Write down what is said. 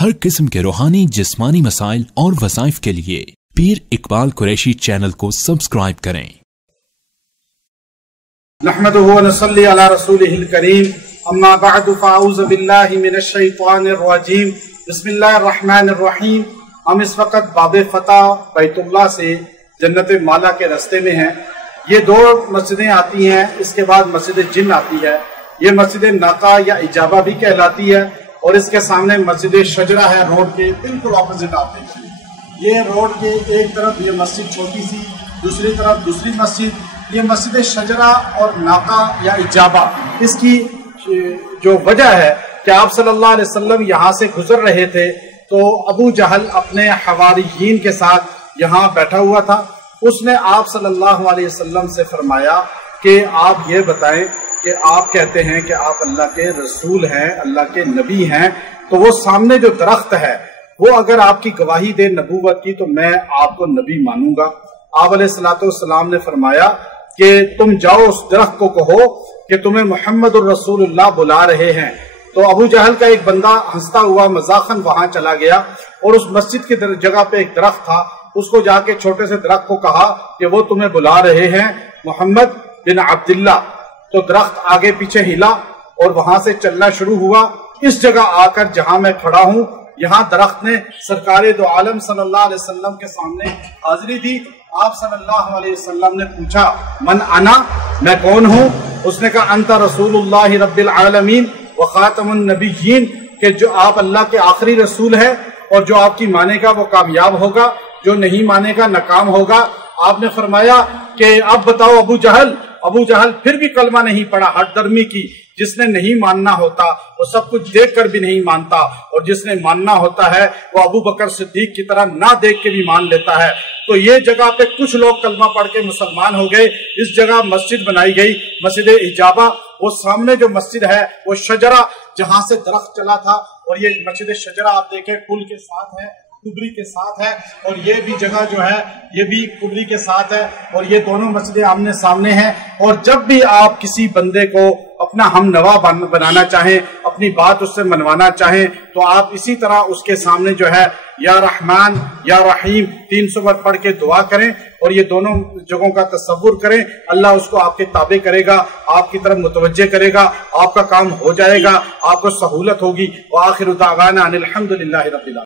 ہر قسم کے روحانی جسمانی مسائل اور وظائف کے لیے پیر اقبال قریشی چینل کو سبسکرائب کریں۔ نحمده ونصلي على رسوله الكريم اما بعد فاعوذ بالله من الشیطان الرجیم بسم اللہ الرحمن الرحیم۔ ہم اس وقت باب فتح بیت اللہ سے جنت مالا کے رستے میں ہیں۔ یہ دو مسجدیں آتی ہیں، اس کے بعد مسجد جن آتی ہے۔ یہ مسجد ناقہ یا اجابہ بھی کہلاتی ہے، اور اس کے سامنے مسجد شجرہ ہے، روڈ کے بالکل اپوزٹ آپ دیکھیں۔ یہ روڈ کے ایک طرف یہ مسجد چھوٹی سی، دوسری طرف دوسری مسجد۔ یہ مسجد شجرہ اور ناقہ یا اجابہ، اس کی جو وجہ ہے کہ آپ صلی اللہ علیہ وسلم یہاں سے گزر رہے تھے تو ابو جہل اپنے حواریین کے ساتھ یہاں بیٹھا ہوا تھا۔ اس نے آپ صلی اللہ علیہ وسلم سے فرمایا کہ آپ یہ بتائیں کہ آپ کہتے ہیں کہ آپ اللہ کے رسول ہیں، اللہ کے نبی ہیں، تو وہ سامنے جو درخت ہے وہ اگر آپ کی گواہی دے نبوت کی تو میں آپ کو نبی مانوں گا۔ آپ علیہ السلام نے فرمایا کہ تم جاؤ اس درخت کو کہو کہ تمہیں محمد الرسول اللہ بلا رہے ہیں۔ تو ابو جہل کا ایک بندہ ہنستا ہوا مذاقاً وہاں چلا گیا اور اس مسجد کی جگہ پہ ایک درخت تھا، اس کو جا کے چھوٹے سے درخت کو کہا کہ وہ تمہیں بلا رہے ہیں محمد بن عبداللہ۔ تو درخت آگے پیچھے ہلا اور وہاں سے چلنا شروع ہوا۔ اس جگہ آ کر جہاں میں کھڑا ہوں، یہاں درخت نے سرکار دو عالم صلی اللہ علیہ وسلم کے سامنے حاضری دی۔ آپ صلی اللہ علیہ وسلم نے پوچھا من انا، میں کون ہوں؟ اس نے کہا انت رسول اللہ رب العالمین وخاتم النبیین، کہ جو آپ اللہ کے آخری رسول ہے اور جو آپ کی مانے گا وہ کامیاب ہوگا، جو نہیں مانے گا ناکام ہوگا۔ آپ نے فرمایا کہ اب بتاؤ ابو جہل پھر بھی کلمہ نہیں پڑھا، ہٹ درمی کی۔ جس نے نہیں ماننا ہوتا وہ سب کچھ دیکھ کر بھی نہیں مانتا، اور جس نے ماننا ہوتا ہے وہ ابو بکر صدیق کی طرح نہ دیکھ کے بھی مان لیتا ہے۔ تو یہ جگہ پہ کچھ لوگ کلمہ پڑھ کے مسلمان ہو گئے۔ اس جگہ مسجد بنائی گئی، مسجد اجابہ۔ وہ سامنے جو مسجد ہے وہ شجرہ، جہاں سے درخت چلا تھا، اور یہ مسجد شجرہ آپ دیکھیں پل کے ساتھ ہے، کبری کے ساتھ ہے، اور یہ بھی جگہ جو ہے یہ بھی کبری کے ساتھ ہے، اور یہ دونوں مسجدیں آمنے سامنے ہیں۔ اور جب بھی آپ کسی بندے کو اپنا ہم نوا بنانا چاہیں، اپنی بات اس سے منوانا چاہیں، تو آپ اسی طرح اس کے سامنے جو ہے یا رحمان یا رحیم 300 بار پڑھ کے دعا کریں، اور یہ دونوں جگہوں کا تصور کریں۔ اللہ اس کو آپ کے تابع کرے گا، آپ کی طرف متوجہ کرے گا، آپ کا کام ہو جائے گا، آپ کو سہولت ہوگی۔ وآخر دعوانا ان الحمد للہ رب العالمین۔